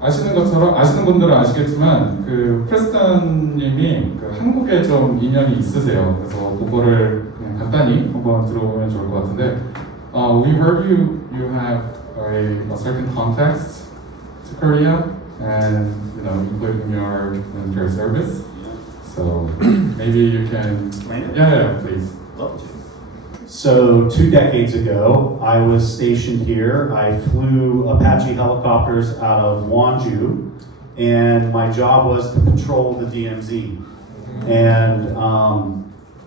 아시는 분들은 아시겠지만 그 프레스턴님이 그 한국에 좀 인연이 있으세요. 그래서 그거를 그냥 간단히 한번 들어보면 좋을 것 같은데, we heard you have a certain context to Korea, and including your military service. So maybe you can. Yeah, please. Love to. So 2 decades ago, I was stationed here. I flew Apache helicopters out of Wonju, and my job was to patrol the DMZ. And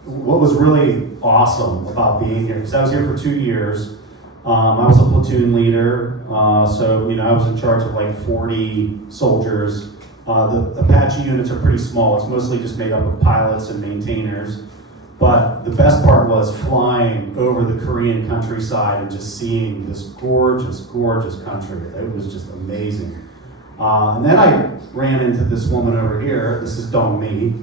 what was really awesome about being here, because I was here for 2 years, I was a platoon leader, so I was in charge of like 40 soldiers. The Apache units are pretty small. It's mostly just made up of pilots and maintainers. But the best part was flying over the Korean countryside and just seeing this gorgeous, gorgeous country. It was just amazing. And then I ran into this woman over here. This is Dong Mi.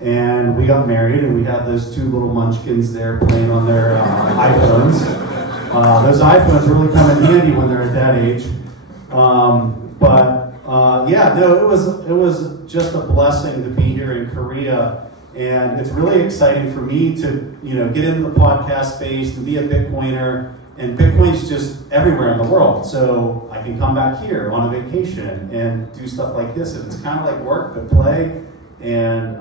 And we got married, and we had those 2 little munchkins there playing on their iPhones. Those iPhones really come in handy when they're at that age. It was just a blessing to be here in Korea. And it's really exciting for me to, get into the podcast space, to be a Bitcoiner, and Bitcoin's just everywhere in the world. So I can come back here on a vacation and do stuff like this. And it's kind of like work, but play. And,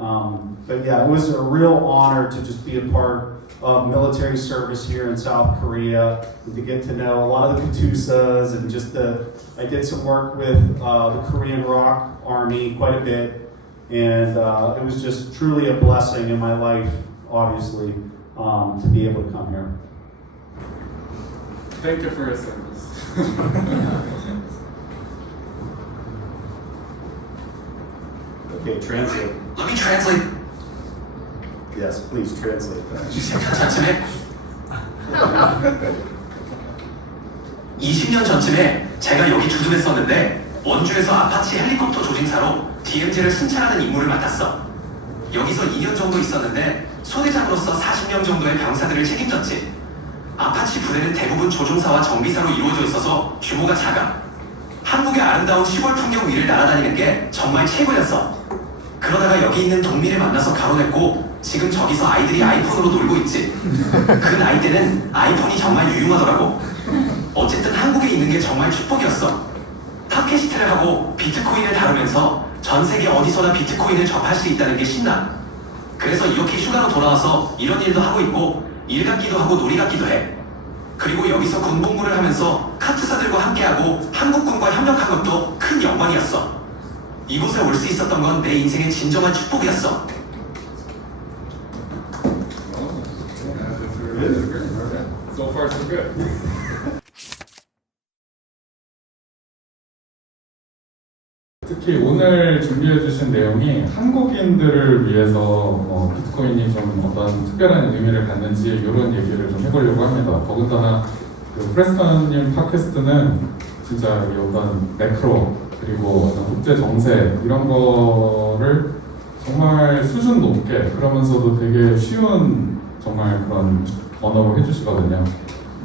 it was a real honor to just be a part of military service here in South Korea, and to get to know a lot of the Katusas, and I did some work with the Korean Rock Army quite a bit. And it was just truly a blessing in my life, obviously, to be able to come here. Thank you for your service. Okay, translate. Let me translate. Yes, please translate that. 20년 전쯤에 제가 여기 주둔했었는데 원주에서 아파치 헬리콥터 조종사로 DMZ를 순찰하는 임무를 맡았어. 여기서 2년 정도 있었는데 소대장으로서 40명 정도의 병사들을 책임졌지. 아파치 부대는 대부분 조종사와 정비사로 이루어져 있어서 규모가 작아. 한국의 아름다운 시골 풍경 위를 날아다니는 게 정말 최고였어. 그러다가 여기 있는 동미를 만나서 결혼했고 지금 저기서 아이들이 아이폰으로 놀고 있지. 그 나이 때는 아이폰이 정말 유용하더라고. 어쨌든 한국에 있는 게 정말 축복이었어. 팟캐스트를 하고 비트코인을 다루면서 전 세계 어디서나 비트코인을 접할 수 있다는 게 신나. 그래서 이렇게 휴가로 돌아와서 이런 일도 하고 있고 일 같기도 하고 놀이 같기도 해. 그리고 여기서 군복무를 하면서 카투사들과 함께하고 한국군과 협력한 것도 큰 영광이었어. 이곳에 올 수 있었던 건 내 인생의 진정한 축복이었어. So far, so good. 특히 오늘 준비해주신 내용이 한국인들을 위해서 비트코인이 좀 어떤 특별한 의미를 갖는지 이런 얘기를 좀 해보려고 합니다. 더군다나 그 프레스턴님 팟캐스트는 진짜 어떤 매크로 그리고 어떤 국제 정세 이런 거를 정말 수준 높게 그러면서도 되게 쉬운 정말 그런 언어로 해주시거든요.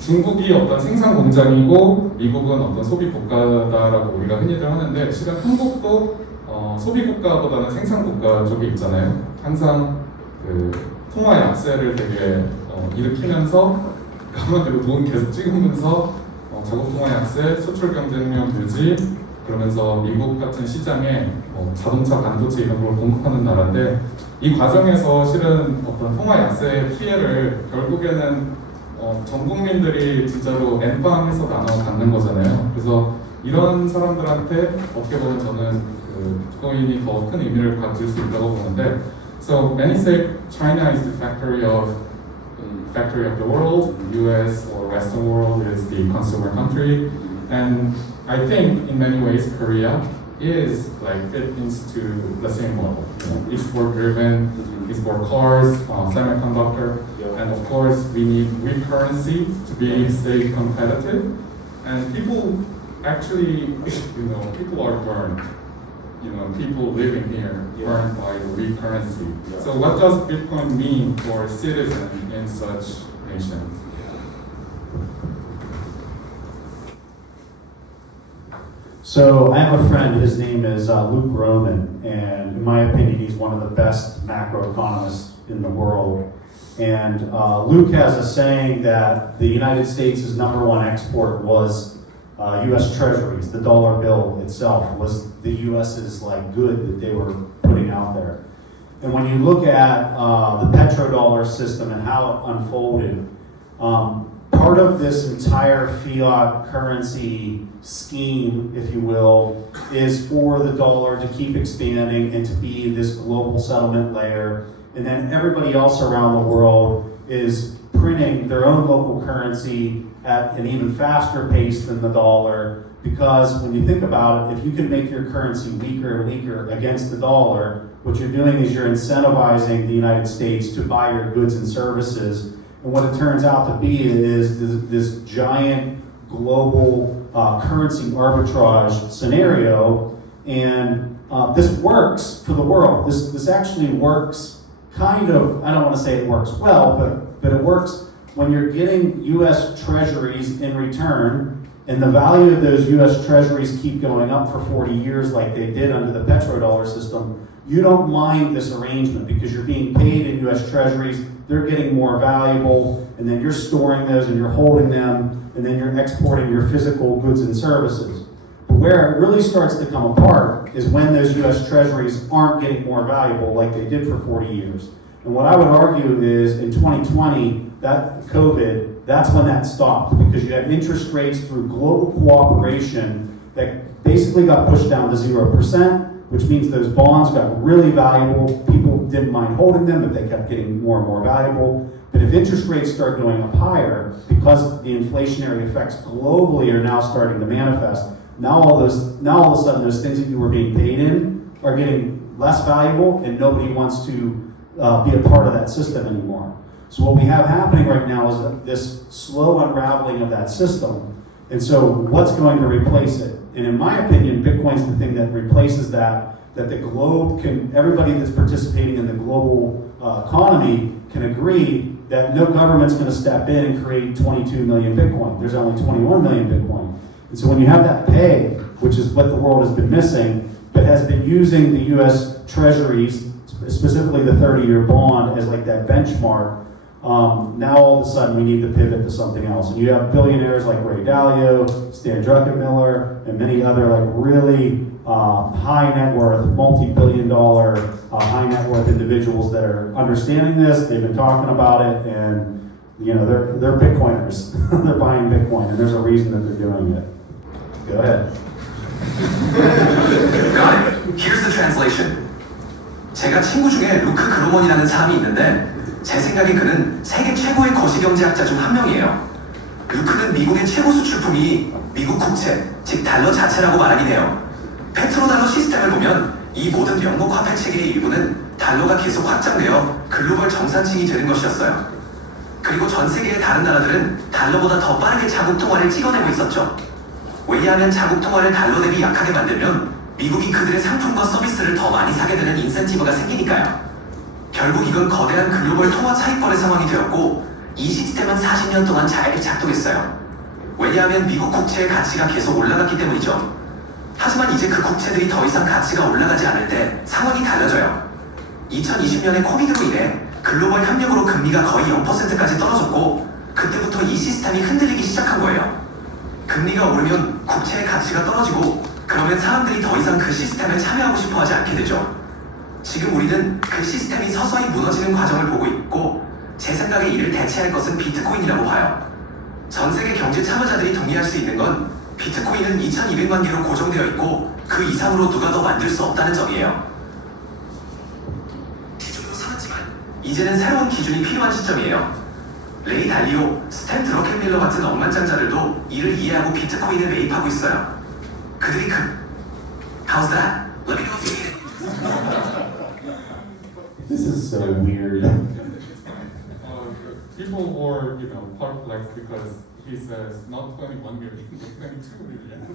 중국이 어떤 생산 공장이고 미국은 어떤 소비 국가다라고 우리가 흔히들 하는데 실은 한국도 소비 국가보다는 생산 국가 쪽에 있잖아요. 항상 그 통화 약세를 되게 일으키면서 한마디로 돈 계속 찍으면서 자국 통화 약세, 수출 경쟁력 유지 그러면서 미국 같은 시장에 자동차, 반도체 이런 걸 공급하는 나라인데 이 과정에서 실은 어떤 통화 약세의 피해를 결국에는 전 국민들이 진짜로 엔빵해서 나눠 갖는 거잖아요. 그래서 이런 사람들한테 어떻게 보면 저는 그 비트코인이 더 큰 의미를 가질 수 있다고 보는데, so many say China is the factory of the world, U.S. or Western world is the consumer country, and I think in many ways Korea is like fit into the same model. Export driven, export cars, semiconductor. And of course, we need weak currency to stay competitive. And people actually, people are burned. People living here burned by the weak currency. So what does Bitcoin mean for citizens in such nations? So I have a friend, his name is Luke Roman, and in my opinion, he's one of the best macroeconomists in the world. And Luke has a saying that the United States' number one export was U.S. Treasuries. The dollar bill itself was the U.S.'s like good that they were putting out there. And when you look at the petrodollar system and how it unfolded, part of this entire fiat currency scheme, if you will, is for the dollar to keep expanding and to be this global settlement layer. And then everybody else around the world is printing their own local currency at an even faster pace than the dollar. Because when you think about it, if you can make your currency weaker and weaker against the dollar, what you're doing is you're incentivizing the United States to buy your goods and services. And what it turns out to be is this giant global currency arbitrage scenario. And this works for the world. This actually works kind of, I don't want to say it works well, but it works when you're getting US treasuries in return, and the value of those US treasuries keep going up for 40 years like they did under the petrodollar system. You don't mind this arrangement because you're being paid in US treasuries, they're getting more valuable, and then you're storing those and you're holding them, and then you're exporting your physical goods and services. But where it really starts to come apart is when those US treasuries aren't getting more valuable like they did for 40 years. And what I would argue is in 2020, that COVID, that's when that stopped, because you had interest rates through global cooperation that basically got pushed down to 0%, which means those bonds got really valuable. People didn't mind holding them, but they kept getting more and more valuable. But if interest rates start going up higher, because the inflationary effects globally are now starting to manifest, now all of a sudden those things that you were being paid in are getting less valuable, and nobody wants to be a part of that system anymore. So what we have happening right now is this slow unraveling of that system. And so what's going to replace it? And in my opinion, Bitcoin's the thing that replaces that the globe can, everybody that's participating in the global economy can agree that no government's going to step in and create 22 million Bitcoin. There's only 21 million Bitcoin. And so when you have that peg, which is what the world has been missing, but has been using the US treasuries, specifically the 30-year bond, as like that benchmark, now all of a sudden we need to pivot to something else. And you have billionaires like Ray Dalio, Stan Druckenmiller, and many other like really high net worth, multi-billion dollar high net worth individuals that are understanding this. They've been talking about it, and you know they're Bitcoiners. They're buying Bitcoin, and there's a reason that they're doing it. Go ahead. Got it. Here's the translation. 제가 친구 중에 루크 그로먼이라는 사람이 있는데 제 생각에 그는 세계 최고의 거시경제학자 중 한 명이에요. 루크는 미국의 최고 수출품이 미국 국채, 즉 달러 자체라고 말하긴 해요. 페트로달러 시스템을 보면 이 모든 명목 화폐 체계의 일부는 달러가 계속 확장되어 글로벌 정산층이 되는 것이었어요. 그리고 전 세계의 다른 나라들은 달러보다 더 빠르게 자국 통화를 찍어내고 있었죠. 왜냐하면 자국 통화를 달러 대비 약하게 만들면 미국이 그들의 상품과 서비스를 더 많이 사게 되는 인센티브가 생기니까요. 결국 이건 거대한 글로벌 통화 차익벌의 상황이 되었고 이 시스템은 40년 동안 잘 작동했어요. 왜냐하면 미국 국채의 가치가 계속 올라갔기 때문이죠. 하지만 이제 그 국채들이 더 이상 가치가 올라가지 않을 때 상황이 달라져요. 2020년에 코비드로 인해 글로벌 협력으로 금리가 거의 0%까지 떨어졌고 그때부터 이 시스템이 흔들리기 시작한 거예요. 금리가 오르면 국채의 가치가 떨어지고 그러면 사람들이 더 이상 그 시스템에 참여하고 싶어 하지 않게 되죠. 지금 우리는 그 시스템이 서서히 무너지는 과정을 보고 있고 제 생각에 이를 대체할 것은 비트코인이라고 봐요. 전 세계 경제 참여자들이 동의할 수 있는 건 비트코인은 2200만 개로 고정되어 있고 그 이상으로 누가 더 만들 수 없다는 점이에요. 기준으로 삼았지만 이제는 새로운 기준이 필요한 시점이에요. 레이 달리오, 스탠 드러켄밀러 같은 억만장자들도 이를 이해하고 비트코인에 매입하고 있어요. 그들이 How's that? Let me know if you need it. This is so weird. People were, perplexed because he says not 21 million, but 22 million.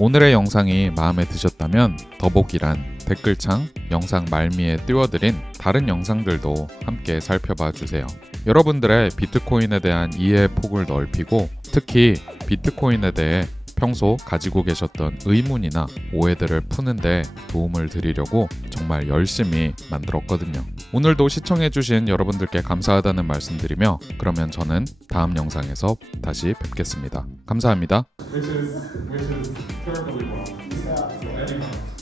오늘의 영상이 마음에 드셨다면 더보기란 댓글창, 영상 말미에 띄워드린 다른 영상들도 함께 살펴봐 주세요. 여러분들의 비트코인에 대한 이해의 폭을 넓히고 특히 비트코인에 대해 평소 가지고 계셨던 의문이나 오해들을 푸는데 도움을 드리려고 정말 열심히 만들었거든요. 오늘도 시청해주신 여러분들께 감사하다는 말씀드리며 그러면 저는 다음 영상에서 다시 뵙겠습니다. 감사합니다. which is terribly wrong. So anyhow.